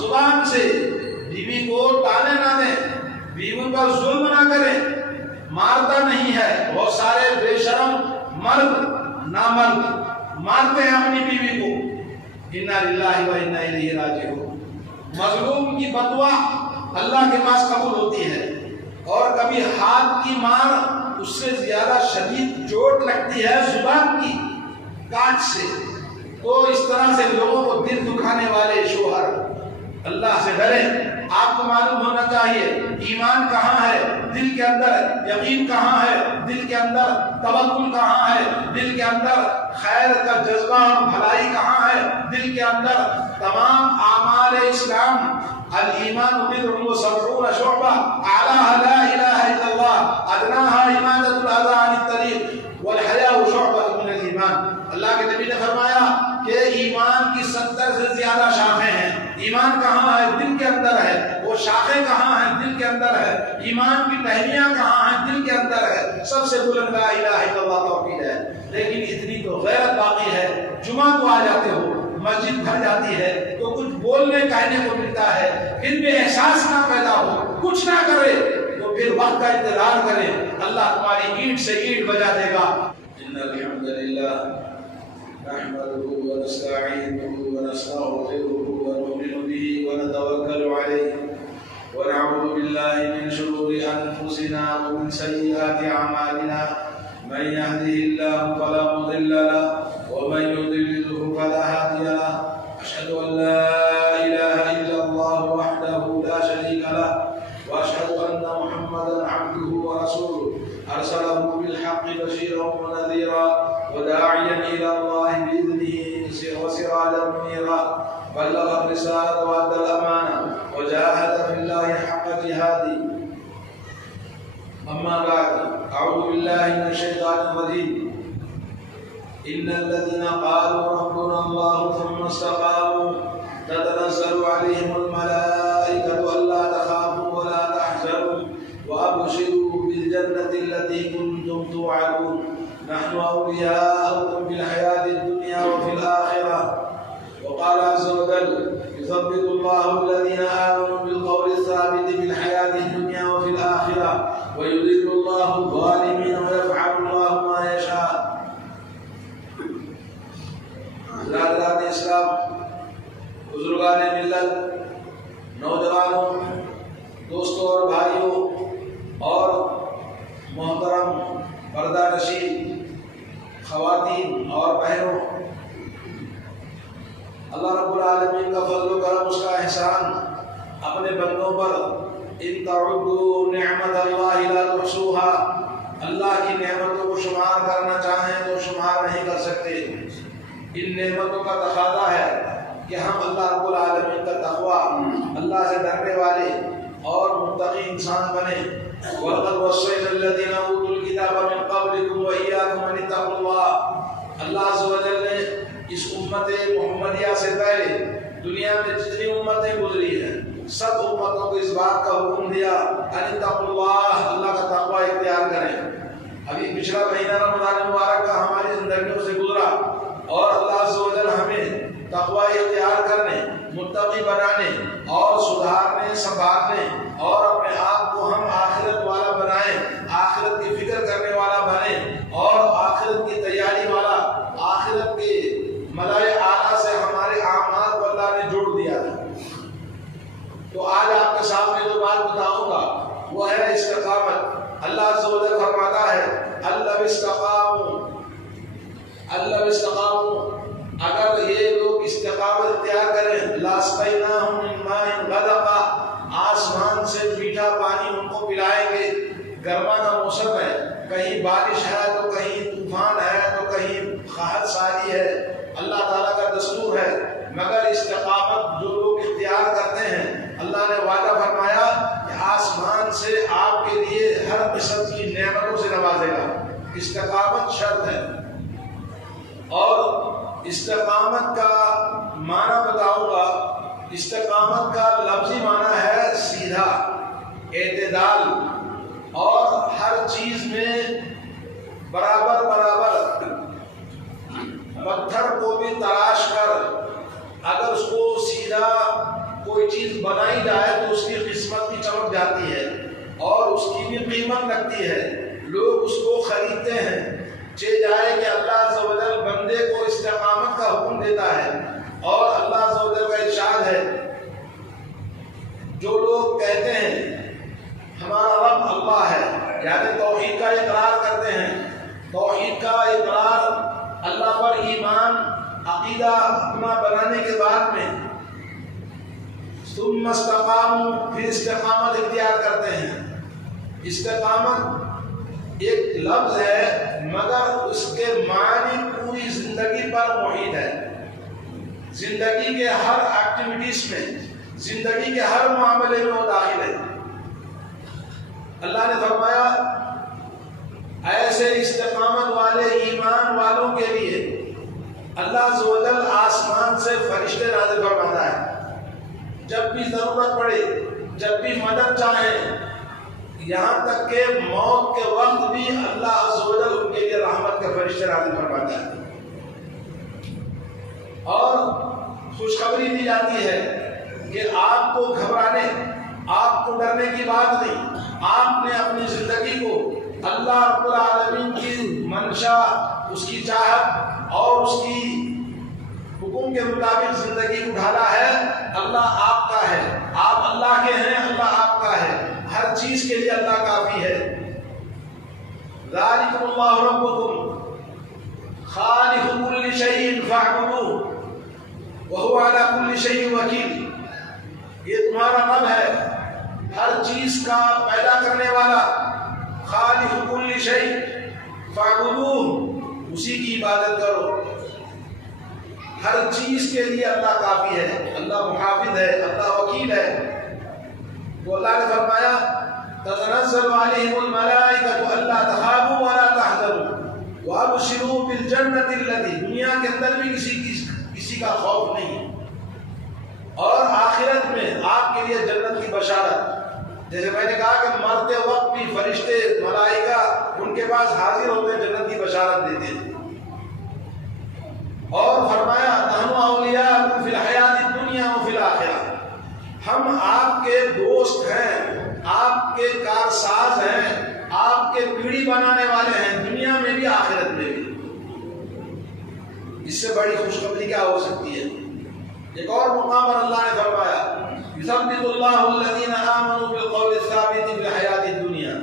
زبان سے بیوی کو تانے نہ دیں، بیوی پر ظلم نہ کریں، مارتا نہیں ہے۔ بہت سارے بے شرم مرد نامرد مارتے ہیں اپنی بیوی کو۔ انا للہ و انا الیہ راجعون۔ مظلوم کی بددعا اللہ کے پاس قبول ہوتی ہے، اور کبھی ہاتھ کی مار اس سے زیادہ شدید چوٹ لگتی ہے زبان کی کانچ سے۔ تو اس طرح سے لوگوں کو دل دکھانے والے شوہر اللہ سے ڈریں۔ آپ کو معلوم ہونا چاہیے ایمان کہاں ہے، دل کے اندر، یقین کہاں ہے، دل کے اندر، توکل کہاں ہے، دل کے اندر، خیر کا جذبہ اور بھلائی کہاں ہے، دل کے اندر۔ تمام اعمال اسلام، الایمان بضع وسبعون شعبہ، اعلیٰ لا الہ الا اللہ، ادناہا اماطۃ الاذی عن الطریق والحیاء شعبۃ من الایمان۔ اللہ کے نبی نے فرمایا کہ ایمان کی 70 سے زیادہ شاخیں ہیں۔ ایمان کہاں ہے؟ دل کے اندر ہے۔ وہ شاخیں کہاں ہیں؟ دل کے اندر ہے۔ ایمان کی ٹہنیاں کہاں ہیں؟ دل کے اندر ہے۔ سب سے بلند لا الہ الا اللہ توحید ہے، لیکن اتنی تو غیرت باقی ہے۔ جمعہ کو آ جاتے ہو، مسجد بھر جاتی ہے تو کچھ بولنے کہنے کو ملتا ہے، پھر بھی احساس نہ پیدا ہو، کچھ نہ کرے تو پھر وقت کا انتظار کرے، اللہ تمہاری اینٹ سے اینٹ بجا دے گا۔ ان الحمد للہ نحمده ونستعينه ونستغفره ونؤمن به ونتوكل عليه ونعوذ بالله من شرور أنفسنا ومن سيئات أعمالنا من يهده الله فلا مضل له ومن يضلله فلا هادي له أشهد أن لا إله إلا الله وحده لا شريك له وأشهد أن محمدا عبده ورسوله أرسله بالحق بشيرا ونذيرا وداعيا إلى الله بإذنه وسراجا منيرا بلغ الرسالة وأدى الأمانة وجاهد في الله حق جهاده أما بعد أعوذ بالله من الشيطان الرجيم إن الذين قالوا ربنا الله ثم استقاموا تتنزل عليهم الملائكة ألا تخافوا ولا تحزنوا وأبشروا بالجنة التي كنتم توعدون نحن أولياؤكم في الحياة الدنيا وفي الآخرة وقال عز وجل يثبت الله الذين آمنوا بالقول الثابت في الحياة الدنيا وفي الآخرة ويذل الله الظالمين ويفعل الله ما يشاء۔ برادران اسلام، بزرگان ملت، نوجوانوں، دوستوں اور بھائیوں اور محترم پردہ نشین خواتین اور بہنوں، اللہ رب العالمین کا فضل و کرم، اس کا احسان اپنے بندوں پر، ان تعدوا نعمت اللہ لا تحصوها، اللہ کی نعمتوں کو شمار کرنا چاہیں تو شمار نہیں کر سکتے۔ ان نعمتوں کا تقاضا ہے کہ ہم اللہ رب العالمین کا تقوی، اللہ سے ڈرنے والے اور متقی انسان بنیں۔ وَلَقَدْ وَصَّيْنَا الَّذِينَ أُوتُوا الْكِتَابَ مِن قَبْلِكُمْ وَإِيَّاكُمْ أَنِ اتَّقُوا اللَّهَ۔ اللہ عز و جل نے اس امت محمدیہ سے پہلے دنیا میں جتنی امتیں گزری ہیں، سب امتوں کو اس بات کا حکم دیا ان اتقوا اللہ، اللہ کا تقوی اختیار کریں۔ ابھی پچھلا مہینہ رمضان مبارک کا ہماری زندگیوں سے گزرا، اور اللہ عز و جل ہمیں تقوی اختیار کرنے، متقی بنانے اور سدھارنے، سنبھالنے اور اپنے آپ کو ہم آخرت والا بنائیں، آخرت کی فکر کرنے والا بنیں اور آخرت کی تیاری والا، آخرت کے ملائے اعلیٰ سے ہمارے اعمال کو اللہ نے جوڑ دیا تھا۔ تو آج آپ کے سامنے جو بات بتاؤں گا وہ ہے استقامت۔ اللہ عز و جل فرماتا ہے اللہ استقاموا، اگر یہ لوگ استقامت اختیار کریں، لاسقیناہم من ماء غدقہ، آسمان سے میٹھا پانی ان کو پلائیں گے۔ گرما کا موسم ہے، کہیں بارش ہے تو کہیں طوفان ہے تو کہیں قحط ساری ہے، اللہ تعالیٰ کا دستور ہے۔ مگر استقامت جو لوگ اختیار کرتے ہیں، اللہ نے وعدہ فرمایا کہ آسمان سے آپ کے لیے ہر قسم کی نعمتوں سے نوازے گا۔ استقامت شرط ہے، اور استقامت کا معنی بتاؤں گا۔ استقامت کا لفظی معنی ہے سیدھا، اعتدال، اور ہر چیز میں برابر برابر۔ پتھر کو بھی تراش کر اگر اس کو سیدھا کوئی کوئی چیز بنائی جائے تو اس کی قسمت کی چمک جاتی ہے اور اس کی بھی قیمت لگتی ہے، لوگ اس کو خریدتے ہیں۔ چہ جائے کہ اللہ عز و جل بندے کو استقامت کا حکم دیتا ہے، اور اللہ عز و جل کا ارشاد ہے، جو لوگ کہتے ہیں ہمارا رب اللہ ہے، یعنی توحید کا اقرار کرتے ہیں، توحید کا اقرار اللہ پر ایمان عقیدہ اپنا بنانے کے بعد میں ثم استقاموا، پھر استقامت اختیار کرتے ہیں۔ استقامت ایک لفظ ہے مگر اس کے معنی پوری زندگی پر محیط ہے، زندگی کے ہر ایکٹیویٹیز میں، زندگی کے ہر معاملے میں وہ داخل ہے۔ اللہ نے فرمایا ایسے استقامت والے ایمان والوں کے لیے اللہ عز و جل آسمان سے فرشتے نازل فرماتا ہے، جب بھی ضرورت پڑے، جب بھی مدد چاہیں، یہاں تک کہ موت کے وقت بھی اللہ عز و جل ان کے لیے رحمت کے فرشتے نازل فرماتا ہے۔ اور خوشخبری دی جاتی ہے کہ آپ کو گھبرانے، آپ کو ڈرنے کی بات نہیں، آپ نے اپنی زندگی کو اللہ رب العالمین کی منشا، اس کی چاہت اور اس کی حکم کے مطابق زندگی کو ڈھالا ہے۔ اللہ آپ کا ہے، آپ اللہ کے ہیں، اللہ آپ کا ہے، ہر چیز کے لیے اللہ کافی ہے۔ ذالکم اللہ ربکم خالق کل شیء فاعبدوہ وہو علی کل شیء وکیل، یہ تمہارا رب ہے، ہر چیز کا پیدا کرنے والا، خالق کل شیء فاعبدوہ، اسی کی عبادت کرو۔ ہر چیز کے لیے اللہ کافی ہے، اللہ محافظ ہے، اللہ وکیل ہے۔ تو اللہ نے فرمایا تتنزل علیہم الملائکۃ الا تخافوا ولا تحزنوا وابشروا بالجنۃ التي، دنیا کے اندر بھی کسی کا خوف نہیں، اور آخرت میں آپ کے لیے جنت کی بشارت۔ جیسے میں نے کہا کہ مرتے وقت بھی فرشتے ملائکہ ان کے پاس حاضر ہوتے ہیں، جنت کی بشارت دیتے ہیں۔ اور فرمایا نحن اولیاءکم فی الحیات الدنیا وفی الآخرہ، ہم آپ کے دوست ہیں، آپ کے کارساز ہیں، آپ کے پیڑھی بنانے والے ہیں، دنیا میں بھی آخرت میں بھی۔ اس سے بڑی خوشخبری کیا ہو سکتی ہے؟ ایک اور مقام پر اللہ نے فرمایا یثبت اللہ الذین آمنوا بالقول الثابت فی الحیات الدنیا،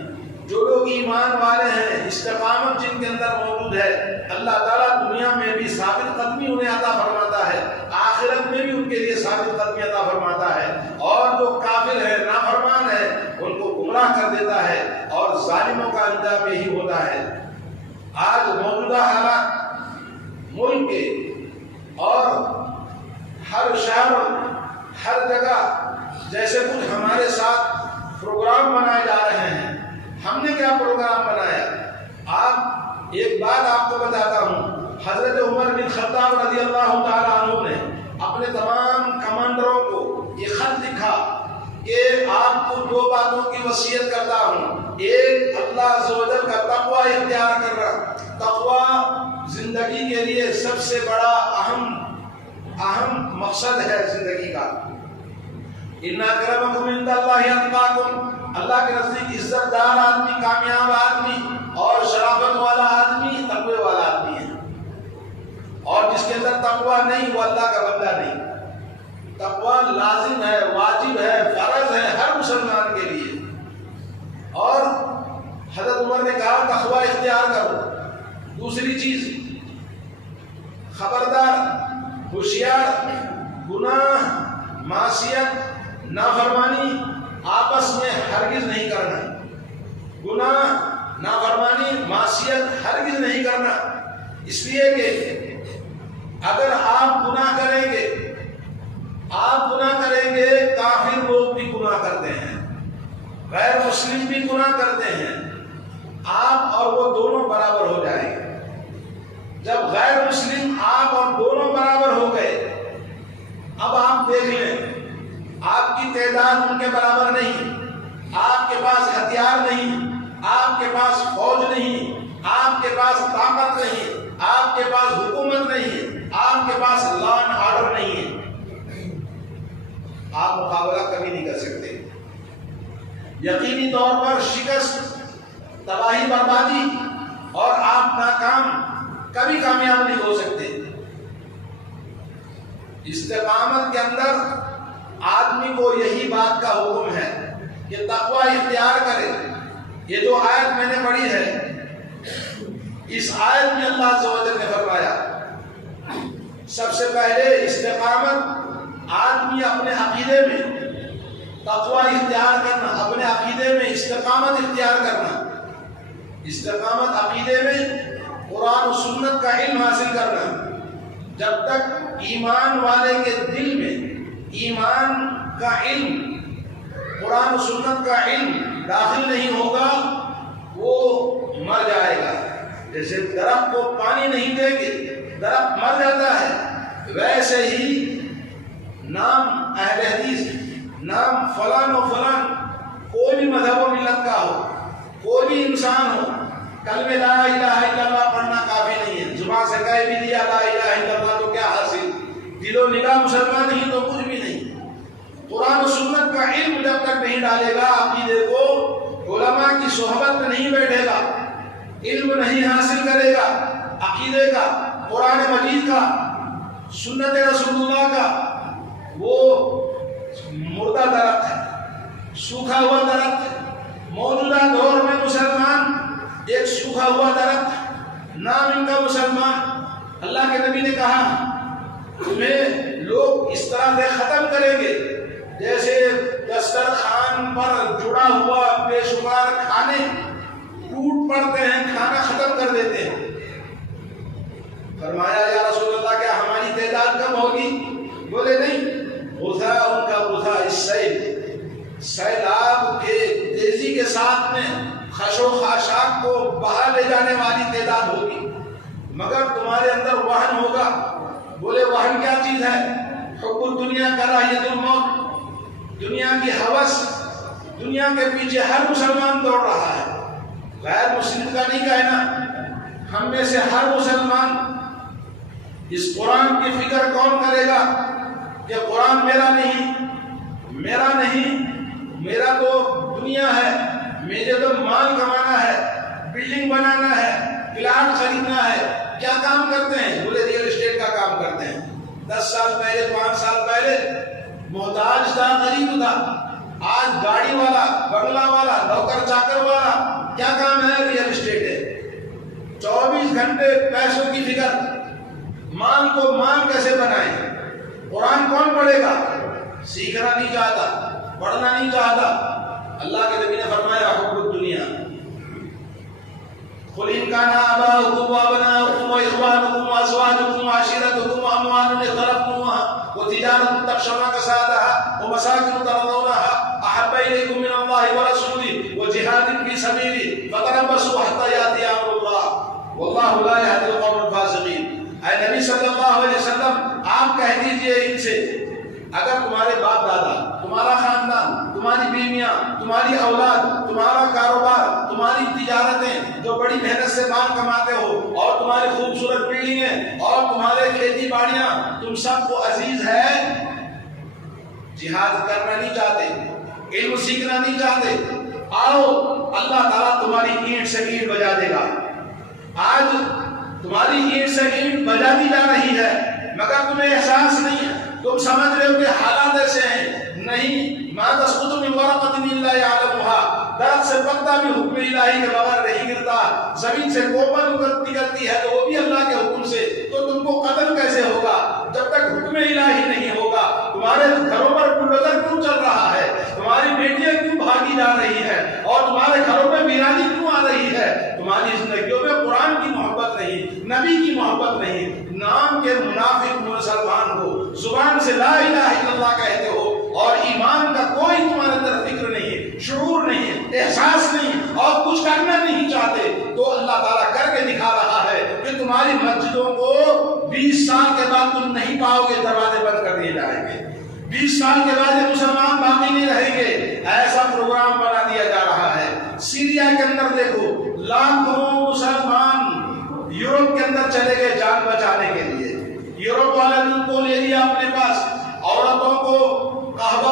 جو لوگ ایمان والے ہیں، استقامت جن کے اندر موجود ہے، اللہ تعالیٰ دنیا میں بھی ثابت قدمی انہیں عطا فرماتا ہے، آخرت میں بھی ان کے لیے ثابت قدمی عطا فرماتا ہے، اور جو کافر ہے، نافرمان ہے، ان کو گمراہ کر دیتا ہے، اور ظالموں کا انجام یہی ہوتا ہے۔ آج موجودہ حالات ملک کے اور ہر شہر، ہر جگہ جیسے کچھ ہمارے ساتھ پروگرام بنائے جا رہے ہیں۔ ہم نے کیا پروگرام بنایا؟ آپ ایک بات آپ کو بتاتا ہوں، حضرت عمر بن خطاب رضی اللہ تعالیٰ عنہ نے اپنے تمام کمانڈروں کو یہ خط لکھا کہ آپ کو دو باتوں کی وصیت کرتا ہوں، ایک اللہ عز و جل کا تقوی اختیار کرنا، تقوی زندگی کے لیے سب سے بڑا اہم مقصد ہے زندگی کا۔ ان اکرمکم عند اللہ اتقاکم، اللہ کے نزدیک عزت دار آدمی، کامیاب آدمی اور شرافت والا آدمی تقوی والا آدمی ہے، اور جس کے اندر تقوی نہیں وہ اللہ کا بندہ نہیں۔ تقوی لازم ہے، واجب ہے، فرض ہے ہر مسلمان کے لیے۔ اور حضرت عمر نے کہا تقوی اختیار کرو۔ دوسری چیز، خبردار، ہوشیار، گناہ، معصیت، نافرمانی آپس میں ہرگز نہیں کرنا، گناہ، نافرمانی، معصیت ہرگز نہیں کرنا، اس لیے کہ اگر آپ گناہ کریں گے، کافر لوگ بھی گناہ کرتے ہیں، غیر مسلم بھی گناہ کرتے ہیں، آپ اور وہ دونوں برابر ہو جائیں گے۔ جب غیر مسلم آپ اور دونوں برابر ہو گئے، اب آپ دیکھ لیں، آپ کی تعداد ان کے برابر نہیں، آپ کے پاس ہتھیار نہیں، آپ کے پاس فوج نہیں، آپ کے پاس طاقت نہیں، آپ کے پاس حکومت نہیں، آپ کے پاس لا اینڈ آرڈر نہیں ہے، آپ مقابلہ کبھی نہیں کر سکتے. یقینی طور پر شکست، تباہی، بربادی اور آپ ناکام کبھی کامیاب نہیں ہو سکتے. استقامت کے اندر آدمی کو یہی بات کا حکم ہے کہ تقوی اختیار کرے. یہ جو آیت میں نے پڑھی ہے، اس آیت میں اللہ عز و جل نے فرمایا سب سے پہلے استقامت آدمی اپنے عقیدے میں تقوی اختیار کرنا، اپنے عقیدے میں استقامت اختیار کرنا. استقامت عقیدے میں قرآن و سنت کا علم حاصل کرنا. جب تک ایمان والے کے دل میں ایمان کا علم، قرآن و سنت کا علم داخل نہیں ہوگا وہ مر جائے گا. جیسے درخت کو پانی نہیں دیں گے درخت مر جاتا ہے، ویسے ہی نام اہل حدیث، نام فلان و فلان، کوئی بھی مذہب و ملت کا ہو، کوئی بھی انسان ہو، کلمہ لا الہ الا اللہ پڑھنا کافی نہیں ہے. زبان سے کہہ بھی دیا لا الہ الا اللہ تو کیا حاصل، دل و نگاہ مسلمان نہیں تو کچھ بھی نہیں. قرآن و سنت کا علم جب تک نہیں ڈالے گا عقیدے کو، علماء کی صحبت میں نہیں بیٹھے گا، علم نہیں حاصل کرے گا عقیدے کا، قرآن مجید کا، سنت رسول اللہ کا، وہ مردہ درخت ہے، سوکھا ہوا درخت ہے. موجودہ دور میں مسلمان ایک سوکھا ہوا درخت، نام ان کا مسلمان. اللہ کے نبی نے کہا تمہیں لوگ اس طرح سے ختم کریں گے جیسے دسترخوان پر جڑا ہوا بے شمار کھانے ٹوٹ پڑتے ہیں، کھانا ختم کر دیتے ہیں. فرمایا یا رسول اللہ کیا ہماری تعداد کم ہوگی؟ بولے نہیں، غثا ان کا غثا السیل، سیلاب کے تیزی کے ساتھ میں خش و خاشاک کو بہا لے جانے والی تعداد ہوگی، مگر تمہارے اندر وہن ہوگا. بولے وہن کیا چیز ہے؟ حب الدنیا کراہیت الموت، دنیا کی ہوس، دنیا کے پیچھے ہر مسلمان دوڑ رہا ہے. غیر مسلم کا نہیں کہنا، ہم میں سے ہر مسلمان اس قرآن کی فکر کون کرے گا کہ قرآن میرا نہیں، میرا نہیں، میرا تو دنیا ہے، مجھے تو مال کمانا ہے، بلڈنگ بنانا ہے، پلاٹ خریدنا ہے. کیا کام کرتے ہیں؟ بولے ریئل اسٹیٹ کا کام کرتے ہیں. 10 سال پہلے 5 سال پہلے محتاج تھا، غریب تھا، آج گاڑی والا، بنگلہ والا، نوکر چاکر والا. کیا کام ہے؟ ریئل اسٹیٹ ہے. 24 گھنٹے پیسوں کی فکر، مال کو مال کیسے بنائیں. قرآن کون پڑھے گا؟ سیکھنا نہیں چاہتا، پڑھنا نہیں چاہتا. اللہ کے نبی نے فرمایا حب الدنیا، قل ان كان آباؤكم وابناؤكم واخوانكم وازواجكم وعشيرتكم واموال اقترفتموها وتجارة تخشون كسادها ومساكن ترضونها احب اليكم من الله ورسوله وجهاد في سبيله فتربصوا حتى ياتي امر الله والله لا يهدي القوم الفاسقين. اے نبی صلی اللہ علیہ وسلم آپ کہہ دیجئے ان سے، اگر تمہارے باپ دادا، تمہارا خاندان، تمہاری بیویاں، تمہاری اولاد، تمہارا کاروبار، تمہاری تجارتیں جو بڑی محنت سے مال کماتے ہو، اور تمہاری خوبصورت بلڈنگیں اور تمہارے کھیتی باڑیاں تم سب کو عزیز ہے، جہاد کرنا نہیں چاہتے، علم سیکھنا نہیں چاہتے، آؤ اللہ تعالیٰ تمہاری اینٹ سے اینٹ بجا دے گا. آج تمہاری اینٹ سے اینٹ بجا دی جا رہی ہے مگر تمہیں احساس نہیں ہے. تم سمجھ رہے ہو کہ حالات ایسے ہیں، نہیں. ما تسقط من ورقۃ الا يعلمها، درخت سے پتا بھی حکم الہی کے بغیر نہیں گرتا. زمین سے کوپر نکلتی ہے تو وہ بھی اللہ کے حکم سے. تو تم کو قتل کیسے ہوگا جب تک حکم الہی نہیں ہوگا؟ تمہارے گھروں پر بلڈوزر کیوں چل رہا ہے؟ تمہاری بیٹیاں کیوں بھاگی جا رہی ہیں اور تمہارے گھروں میں ویرانی کیوں آ رہی ہے؟ تمہاری زندگیوں میں قرآن کی محبت نہیں، نبی کی محبت نہیں. نام کے منافق مسلمان ہو، زبان سے لا الہ الا اللہ کہتے ہو اور ایمان کا کوئی تمہارے اندر فکر نہیں، شعور نہیں، احساس نہیں اور کچھ کرنا نہیں چاہتے، تو اللہ تعالیٰ کر کے دکھا رہا ہے کہ تمہاری مسجدوں کو 20 سال کے بعد تم نہیں پاؤ گے، دروازے بند کر دیے جائیں گے. 20 سال کے بعد یہ مسلمان باقی نہیں رہیں گے. ایسا پروگرام بنا دیا جا رہا ہے. سیریا کے اندر دیکھو، لاکھوں مسلمان یورپ کے اندر چلے گئے جان بچانے کے لیے. یورپ والے نے ان کو لے لیا اپنے پاس، عورتوں کو قہوہ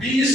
20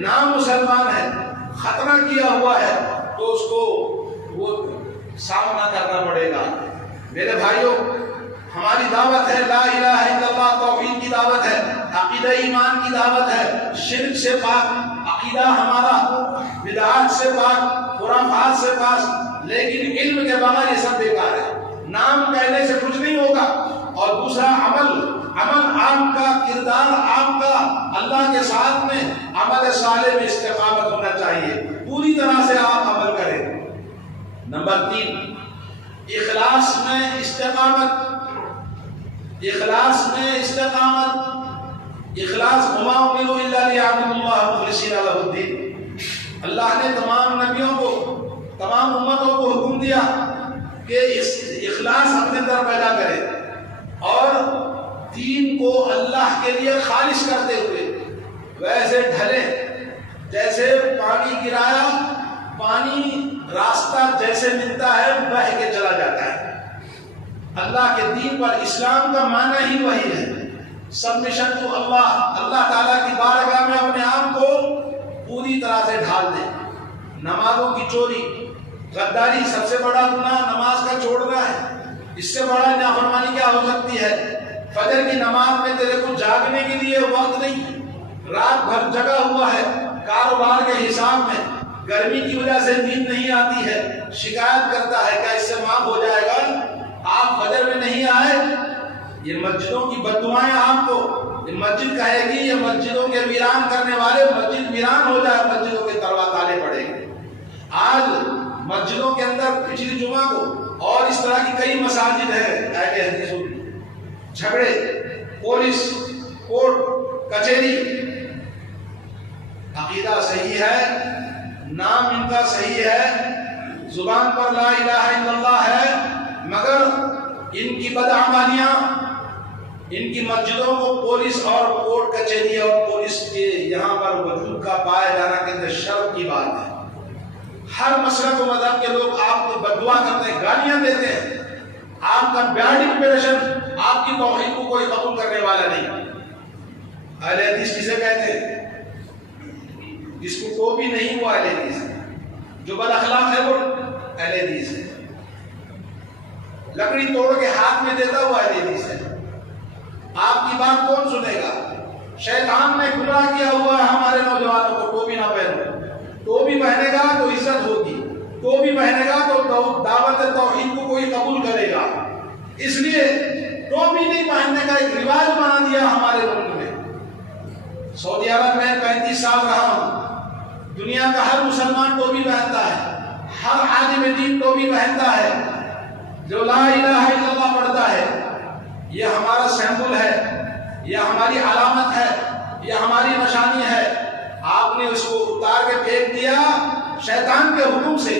نام مسلمان ہے، ختنہ کیا ہوا ہے، تو اس کو وہ سامنا کرنا پڑے گا۔ میرے بھائیوں، ہماری دعوت ہے لا الہ الا اللہ، توحید کی دعوت ہے، عقیدہ ایمان کی دعوت ہے، شرک سے پاک عقیدہ ہمارا، بدعات سے پاک، خرافات سے پاک، لیکن علم کے بغیر یہ سب بیکار ہے۔ نام کہنے سے کچھ نہیں ہوگا، اور دوسرا عمل آپ کا، کردار آپ کا اللہ کے ساتھ میں عمل صالح میں استقامت ہونا چاہیے، پوری طرح سے آپ عمل کریں۔ نمبر 3، اخلاص میں استقامت۔ اخلاص میں استقامت، اخلاص وما امروا الا ليعبدوا الله مخلصين له الدين۔ اللہ نے تمام نبیوں کو، تمام امتوں کو حکم دیا کہ اخلاص اپنے اندر پیدا کرے اور دین کو اللہ کے لیے خالص کرتے ہوئے ویسے ڈھلے جیسے پانی گرایا، پانی راستہ جیسے ملتا ہے بہہ کے چلا جاتا ہے۔ اللہ کے دین پر اسلام کا معنی ہی وہی ہے، سبمیشن ٹو اللہ، اللہ تعالیٰ کی بارگاہ میں اپنے آپ کو پوری طرح سے ڈھال دیں۔ نمازوں کی چوری، غداری، سب سے بڑا گناہ نماز کا چھوڑنا ہے، اس سے بڑا نافرمانی کیا ہو سکتی ہے؟ فجر کی نماز میں تیرے کو جاگنے کے لیے وقت نہیں، رات بھر جگا ہوا ہے، کاروبار کے حساب میں گرمی کی وجہ سے نیند نہیں آتی ہے، شکایت کرتا ہے کیا اس سے معاف ہو جائے گا؟ آپ فجر میں نہیں آئے، یہ مسجدوں کی بددعائیں آپ کو، یہ مسجد کہے گی یہ مسجدوں کے ویران کرنے والے، مسجد ویران ہو جائے، مسجدوں کے تالے پڑے گے۔ آج مسجدوں کے اندر پچھلی جمعہ کو اور اس طرح کی کئی مساجد ہیں، اہل حدیثوں کی، جھگڑے، پولیس، کورٹ کچہری۔ عقیدہ صحیح ہے، نام ان کا صحیح ہے، زبان پر لا الہ الا اللہ ہے، مگر ان کی بدعمالیاں، ان کی مسجدوں کو پولیس اور کورٹ کچہری اور پولیس کے یہاں پر وجود کا پایا جانا کے اندر شرم کی بات ہے۔ ہر مسلک و مذہب کے لوگ آپ کو بددعا کرتے ہیں، گالیاں دیتے ہیں، آپ کا بیڈ امپریشن، آپ کی توحید کو کوئی قبول کرنے والا نہیں۔ اہل حدیث کسے کہتے ہیں؟ جس کو ٹوپی نہیں وہ اہل حدیث ہے، جو بد اخلاق ہے وہ اہل حدیث ہے، لکڑی توڑ کے ہاتھ میں دیتا ہوا اہل حدیث ہے۔ آپ کی بات کون سنے گا؟ شیطان نے گمراہ کیا ہوا ہے ہمارے نوجوانوں کو، ٹوپی نہ پہنو، ٹوپی پہنے گا تو عزت ہوگی، ٹوپی پہنے گا تو دعوت توحید کو کوئی قبول کرے گا، اس لیے ٹوپی نہیں پہننے کا ایک رواج بنا دیا ہمارے ملک میں۔ سعودی عرب میں 35 سال رہا ہوں، دنیا کا ہر مسلمان ٹوپی پہنتا ہے، ہر عالم دین ٹوپی پہنتا ہے، جو لا الہ الا اللہ پڑھتا ہے۔ یہ ہمارا سمبل ہے، یہ ہماری علامت ہے، یہ ہماری نشانی ہے۔ آپ نے اس کو اتار کے پھینک دیا شیطان کے حکم سے،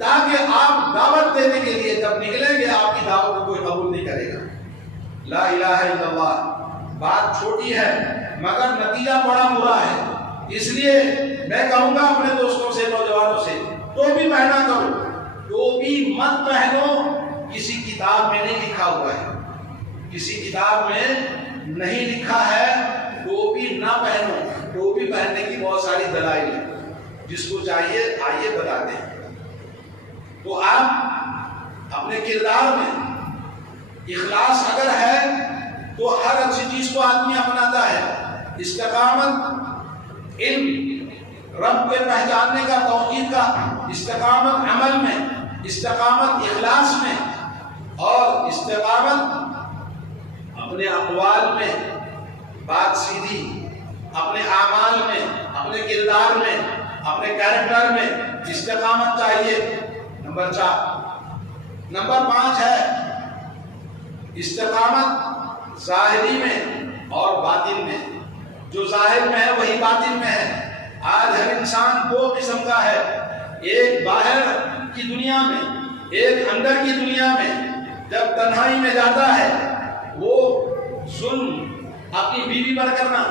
تاکہ آپ دعوت دینے کے لیے جب نکلیں گے آپ کی دعوت کو کوئی قبول نہیں کرے گا۔ لا الہ الا اللہ بات چھوٹی ہے مگر نتیجہ بڑا برا ہے، اس لیے میں کہوں گا اپنے دوستوں سے، نوجوانوں سے، ٹوپی پہنا کرو، ٹوپی مت پہنو، کسی کتاب میں نہیں لکھا ہوا ہے، کسی کتاب میں نہیں لکھا ہے ٹوپی نہ پہنو۔ ٹوپی پہننے کی بہت ساری دلائل ہیں، جس کو چاہیے آئیے بتاتے ہیں۔ تو آپ اپنے کردار میں اخلاص اگر ہے تو ہر اچھی چیز کو آدمی اپناتا ہے۔ استقامت علم، رب کے پہچاننے کا، توحید کا، استقامت عمل میں، استقامت اخلاص میں، اور استقامت اپنے اقوال میں، بات سیدھی، اپنے اعمال میں، اپنے کردار میں، اپنے کیریکٹر میں استقامت چاہیے۔ نمبر 4۔ نمبر 5 ہے استقامت ظاہری میں اور باطن میں۔ جو ظاہر میں ہے وہی باطن میں ہے۔ آج ہر انسان دو قسم کا ہے، ایک باہر کی دنیا میں، ایک اندر کی دنیا میں۔ جب تنہائی میں جاتا ہے وہ ظلم اپنی بیوی پر کرنا،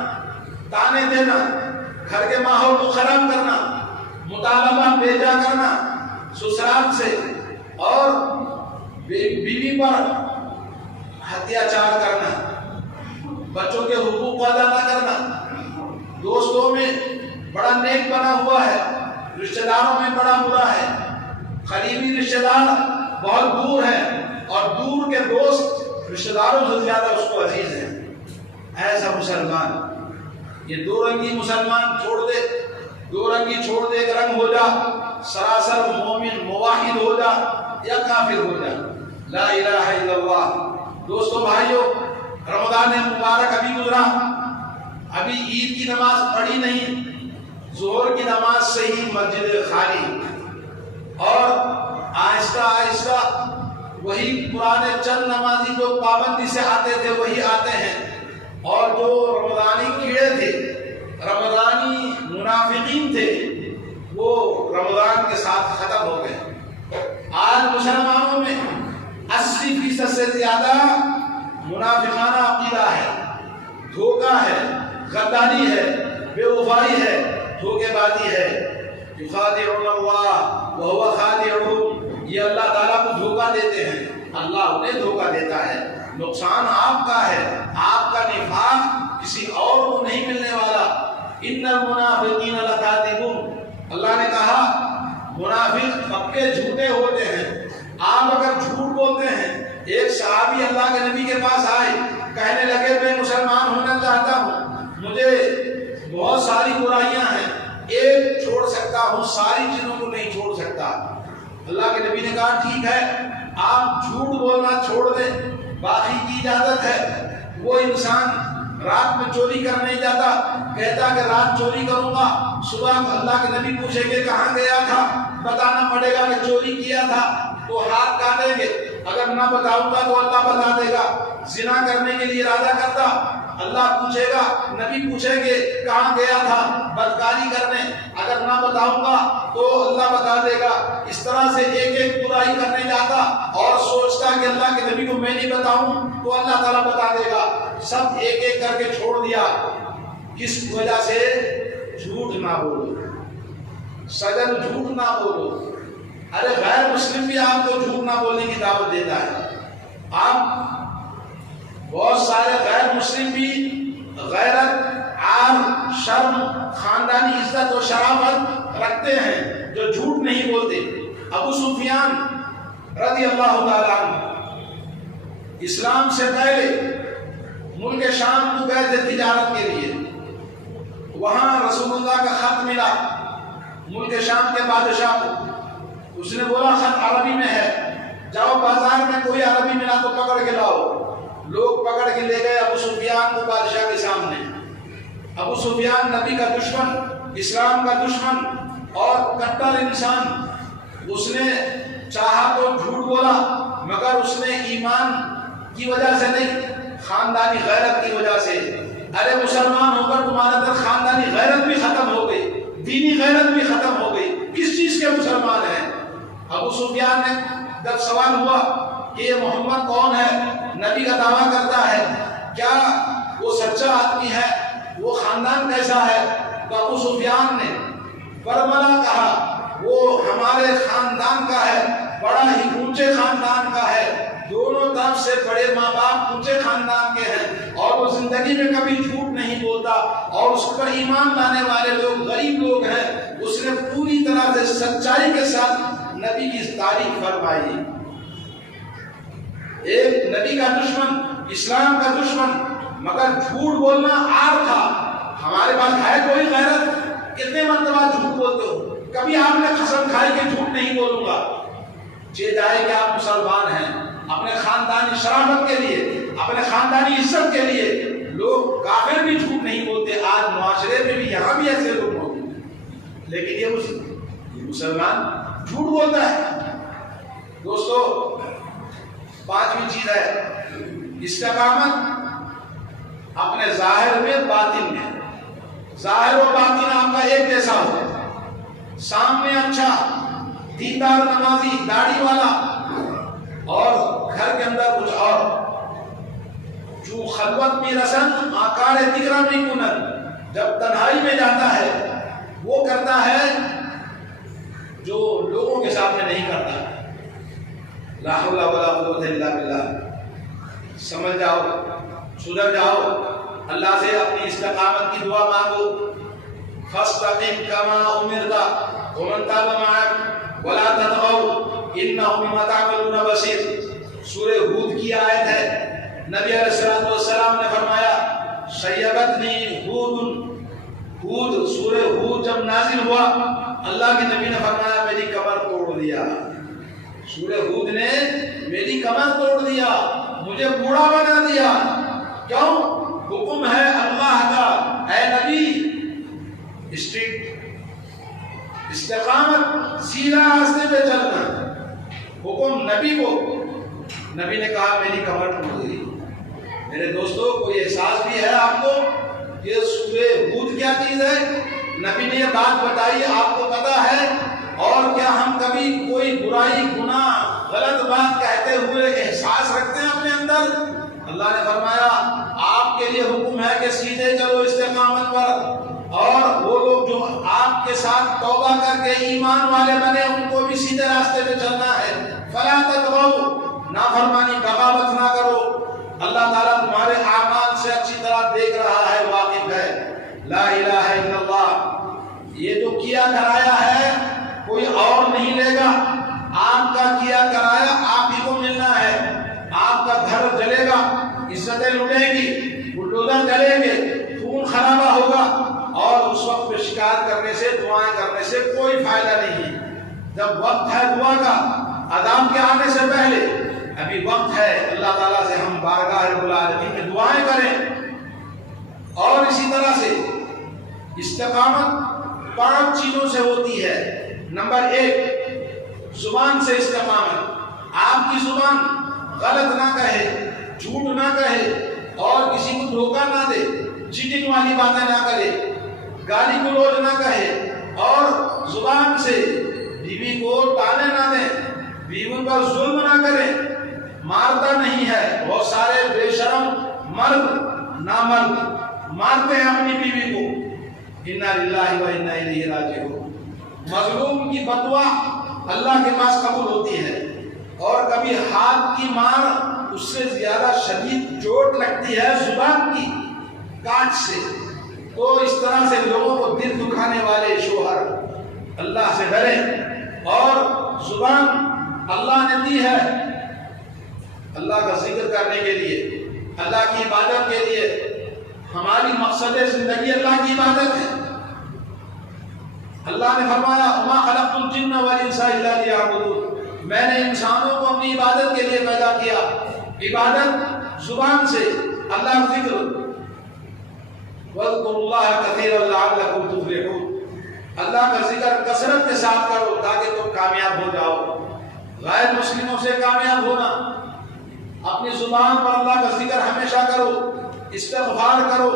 تانے دینا، گھر کے ماحول کو خراب کرنا، مطالبہ بھیجا کرنا سسرال سے، اور بیوی پر اتیاچار کرنا، بچوں کے حقوق کو ادا نہ کرنا، دوستوں میں بڑا نیک بنا ہوا ہے، رشتہ داروں میں بڑا برا ہے، قریبی رشتہ دار بہت دور ہے اور دور کے دوست رشتہ داروں سے زیادہ اس کو عزیز ہے۔ ایسا مسلمان، یہ دو رنگی مسلمان چھوڑ دے، دو رنگی چھوڑ دے، ایک رنگ ہو جا، سراسر مومن موحد ہو جا یا کافر ہو جا، لا الہ الا اللہ۔ دوستو بھائیو، رمضان مبارک ابھی گزرا، ابھی عید کی نماز پڑھی نہیں، ظہر کی نماز سے ہی مسجد خالی، اور آہستہ آہستہ وہی پرانے چند نمازی جو پابندی سے آتے تھے وہی آتے ہیں، اور جو رمضانی کیڑے تھے، رمضانی منافقین تھے، وہ رمضان کے ساتھ ختم ہو گئے۔ آج مسلمانوں میں 80% سے زیادہ منافقانہ عقیدہ ہے، دھوکہ ہے، غداری ہے، بے وفائی ہے، دھوکے بازی ہے۔ یخادعون اللہ وہو خادعهم، یہ اللہ تعالیٰ کو دھوکہ دیتے ہیں، اللہ انہیں دھوکہ دیتا ہے۔ نقصان آپ کا ہے، آپ کا نفاق کسی اور کو نہیں ملنے والا۔ ان المنافقین لکاذبون، اللہ نے کہا منافق پکے جھوٹے ہوتے ہیں۔ آپ اگر جھوٹ بولتے ہیں، ایک صحابی اللہ کے نبی کے پاس آئے، کہنے لگے میں مسلمان ہونا چاہتا ہوں، مجھے بہت ساری برائیاں ہیں، ایک چھوڑ سکتا ہوں، ساری چیزوں کو نہیں چھوڑ سکتا۔ اللہ کے نبی نے کہا ٹھیک ہے، آپ جھوٹ بولنا چھوڑ دیں، باقی کی اجازت ہے۔ وہ انسان رات میں چوری کرنے جاتا، کہتا کہ رات چوری کروں گا، صبح اللہ کے نبی پوچھیں گے کہاں گیا تھا، بتانا پڑے گا کہ چوری کیا تھا، تو ہاتھ کاٹیں گے، اگر نہ بتاؤں گا تو اللہ بتا دے گا۔ زنا کرنے کے لیے ارادہ کرتا، اللہ پوچھے گا، نبی پوچھیں گے کہاں گیا تھا بدکاری کرنے، اگر نہ بتاؤں گا تو اللہ بتا دے گا۔ اس طرح سے ایک ایک برائی کرنے جاتا اور سوچتا کہ اللہ کے نبی کو میں نہیں بتاؤں تو اللہ تعالیٰ بتا دے گا۔ سب ایک ایک کر کے چھوڑ دیا، کس وجہ سے؟ جھوٹ نہ بولو، سجن جھوٹ نہ بولو۔ ارے غیر مسلم بھی آپ کو جھوٹ نہ بولنے کی دعوت دیتا ہے۔ آپ بہت سارے غیر مسلم بھی غیرت، عار، شرم، خاندانی عزت و شرافت رکھتے ہیں جو جھوٹ نہیں بولتے۔ ابو سفیان رضی اللہ تعالیٰ عنہ اسلام سے پہلے ملک شام کو گئے تھے تجارت کے لیے، وہاں رسول اللہ کا خط ملا ملک شام کے بادشاہ کو۔ اس نے بولا خط عربی میں ہے، جاؤ بازار میں کوئی عربی ملا تو پکڑ کے لاؤ۔ لوگ پکڑ کے لے گئے ابو سفیان کو بادشاہ کے سامنے۔ ابو سفیان نبی کا دشمن، اسلام کا دشمن اور کٹر انسان، اس نے چاہا تو جھوٹ بولا، مگر اس نے ایمان کی وجہ سے نہیں، خاندانی غیرت کی وجہ سے۔ ارے مسلمان ہو کر تمہارے اندر خاندانی غیرت بھی ختم ہو گئی، دینی غیرت بھی ختم ہو گئی، کس چیز کے مسلمان ہیں؟ ابو سفیان نے جب سوال ہوا کہ یہ محمد کون ہے، نبی کا دعویٰ کرتا ہے، کیا وہ سچا آدمی ہے، وہ خاندان کیسا ہے؟ تو ابو سفیان نے برملا کہا وہ ہمارے خاندان کا ہے، بڑا ہی اونچے خاندان کا ہے، دونوں طرف سے بڑے ماں باپ اونچے خاندان کے ہیں، اور وہ زندگی میں کبھی جھوٹ نہیں بولتا، اور اس پر ایمان لانے والے لوگ غریب لوگ ہیں۔ اس نے پوری طرح سے سچائی کے ساتھ نبی کی تعریف فرمائی۔ ایک نبی کا دشمن، اسلام کا دشمن، مگر جھوٹ بولنا عار تھا۔ ہمارے پاس ہے کوئی غیرت؟ کتنے مرتبہ جھوٹ بولتے ہو؟ کبھی آپ نے قسم کھائی کہ جھوٹ نہیں بولوں گا؟ چہ جائے کہ آپ مسلمان ہیں، اپنے خاندانی شرافت کے لیے، اپنے خاندانی عزت کے لیے لوگ کافر بھی جھوٹ نہیں بولتے۔ آج معاشرے میں بھی یہاں بھی ایسے لوگ موجود ہیں، لیکن یہ مسلمان جھوٹ بولتا ہے۔ دوستو، پانچویں چیز ہے استقامت اپنے ظاہر میں، باطن میں۔ ظاہر و باطن آپ کا ایک جیسا ہو، سامنے اچھا دیندار نمازی داڑھی والا اور گھر کے اندر کچھ اور۔ جو خلوت میں رسن آکار تکرا میں کنن، جب تنہائی میں جاتا ہے وہ کرتا ہے جو لوگوں کے سامنے نہیں کرتا۔ لا حول ولا قوت الا باللہ۔ سمجھ جاؤ، سدھر جاؤ، اللہ سے اپنی استقامت کی دعا مانگو، فاستقم كما أمرت ومن تاب معك ولا تطغوا إنه بما تعملون بصير. سورہ ہود کی آیت ہے. نبی علیہ الصلوۃ والسلام نے فرمایا شیبتنی ہود سورہ ہود جب نازل ہوا اللہ کے نبی نے فرمایا میری کمر توڑ دیا. سورہ ہود نے میری کمر توڑ دیا, مجھے بوڑھا بنا دیا. کیوں؟ حکم ہے اللہ کا, اے نبی استقامت سیدھا راستے پہ چلنا. حکم نبی کو. نبی نے کہا میری کمر ٹوٹ گئی. میرے دوستو کوئی احساس بھی ہے آپ کو کہ سورہ ہود کیا چیز ہے؟ نبی نے یہ بات بتائی, آپ کو پتا ہے. اور کیا ہم کبھی کوئی برائی گناہ غلط بات کہتے ہوئے احساس رکھتے ہیں اپنے اندر؟ اللہ نے فرمایا آپ کے لیے حکم ہے کہ سیدھے چلو استقامت پر. اور وہ لوگ جو آپ کے ساتھ توبہ کر کے ایمان والے بنے ان کو بھی سیدھے راستے پہ چلنا ہے. فلا تطغوا, نافرمانی بغاوت نہ کرو. اللہ تعالیٰ تمہارے اعمال سے اچھی طرح دیکھ رہا ہے, واقف ہے. لا الہ الا اللہ, یہ جو کیا کرایا ہے کوئی اور نہیں لے گا. آپ کا کیا کرایا آپ ہی کو ملنا ہے. آپ کا گھر جلے گا, عزتیں لٹیں گی, بلڈوزر جلیں گے, خون خرابہ ہوگا, اور اس وقت پہ شکایت کرنے سے دعائیں کرنے سے کوئی فائدہ نہیں. جب وقت ہے دعا کا, اذان کے آنے سے پہلے ابھی وقت ہے, اللہ تعالیٰ سے ہم بارگاہ رب العالمین میں دعائیں کریں. اور اسی طرح سے استقامت 5 چیزوں سے ہوتی ہے. نمبر 1 زبان سے استقامت. آپ کی زبان غلط نہ کہے, جھوٹ نہ کہے, اور کسی کو دھوکہ نہ دے, چیٹنگ والی باتیں نہ کرے, گالی گلوچ نہ کہے, اور زبان سے بیوی کو تانے نہ دیں, بیوی پر ظلم نہ کریں, مارتا نہیں ہے. بہت سارے بے شرم مرد نامرد مارتے ہیں اپنی بیوی کو. انا للہ و انا الیہ راجعون. مظلوم کی بدعا اللہ کے پاس قبول ہوتی ہے, اور کبھی ہاتھ کی مار اس سے زیادہ شدید چوٹ لگتی ہے زبان کی کانچ سے. تو اس طرح سے لوگوں کو دل دکھانے والے شوہر اللہ سے ڈریں. اور زبان اللہ نے دی ہے اللہ کا ذکر کرنے کے لیے, اللہ کی عبادت کے لیے. ہماری مقصد زندگی اللہ کی عبادت ہے. اللہ نے فرمایا وما خلقت الجن والانس الا ليعبدون, میں نے انسانوں کو اپنی عبادت کے لیے پیدا کیا. عبادت زبان سے, اللہ کا ذکر. وَاذْكُرُوا اللَّهَ كَثِيرًا لَعَلَّكُمْ تُفْلِحُونَ, اللہ کا ذکر کثرت کے ساتھ کرو تاکہ تم کامیاب ہو جاؤ. غیر مسلموں سے کامیاب ہونا, اپنی زبان پر اللہ کا ذکر ہمیشہ کرو, استغفار کرو.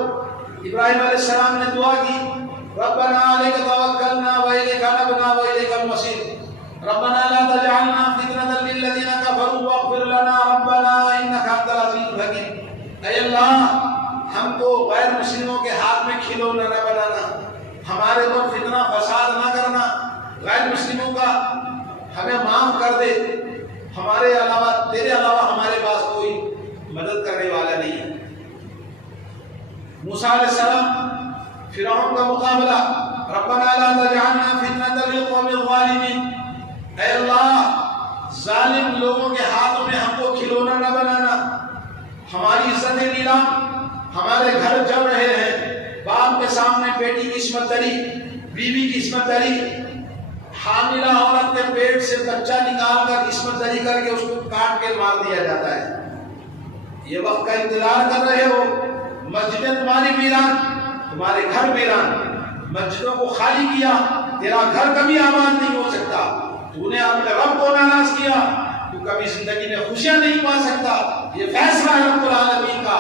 ابراہیم علیہ السلام نے دعا کی ربنا علیک توکلنا والیک انبنا والیک المصیر. ربنا لا تجعلنا فتنة للذین کفروا واغفر لنا ربنا انک انت العزیز الحکیم. اے اللہ ہم کو غیر مسلموں کے ہاتھ میں کھلونا نہ بنانا, ہمارے پر فتنہ فساد نہ کرنا. غیر مسلموں کا ہمیں معاف کر دے, ہمارے علاوہ تیرے علاوہ ہمارے پاس کوئی مدد کرنے والا نہیں ہے. موسیٰ علیہ السلام فرعون کا مقابلہ, ربنا لا تجعلنا فتنة للقوم الظالمین. اے اللہ ظالم لوگوں کے ہاتھوں میں ہم کو کھلونا نہ بنانا. ہماری عزتیں نیلام, ہمارے گھر جل رہے ہیں, باپ کے سامنے بیٹی کی عصمت دری, بیوی کی عصمت دری, حاملہ عورت کے پیٹ سے بچہ نکال کر عصمت دری کر کے اس کو کاٹ کے مار دیا جاتا ہے. یہ وقت کا انتظار کر رہے ہو, مسجدیں تمہاری ویران, تمہارے گھر ویران, مسجدوں کو خالی کیا, تیرا گھر کبھی آباد نہیں ہو سکتا. تو نے اپنے رب کو ناراض کیا, تو کبھی زندگی میں خوشیاں نہیں پا سکتا. یہ فیصلہ ہے رب العالمین کا.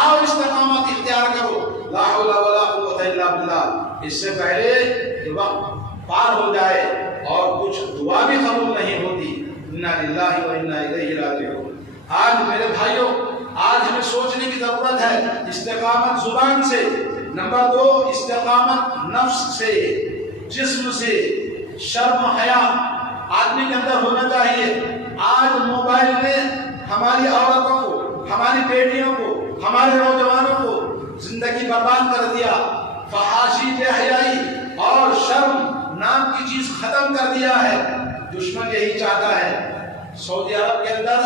آؤ استقامت اختیار کرو, لا حول ولا قوت الا باللہ. اس سے پہلے کہ وقت پار ہو جائے اور کچھ دعا بھی قبول نہیں ہوتی. انا للہ و انا الیہ راجعون. آج میرے بھائیوں, آج ہمیں سوچنے کی ضرورت ہے. استقامت زبان سے. نمبر 2 استقامت نفس سے, جسم سے. شرم و حیا آدمی کے اندر ہونا چاہیے. آج موبائل نے ہماری عورتوں کو, ہماری بیٹیوں کو, ہمارے نوجوانوں کو زندگی برباد کر دیا. فحاشی بے حیائی نام کی چیز ختم کر دیا ہے۔ دشمن یہی چاہتا ہے۔ سعودی عرب کے اندر